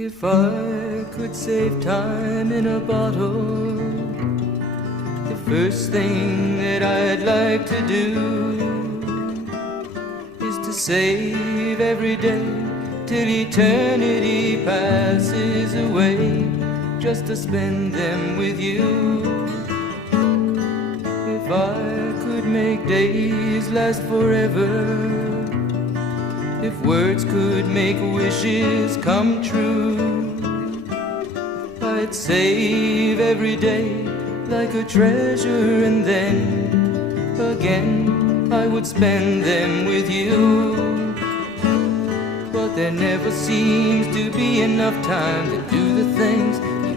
If I could save time in a bottle, the first thing that I'd like to do is to save every day till eternity passes away, just to spend them with you. If I could make days last forever, if words could make wishes come true, I'd save every day like a treasure, and then again I would spend them with you. But there never seems to be enough time to do the things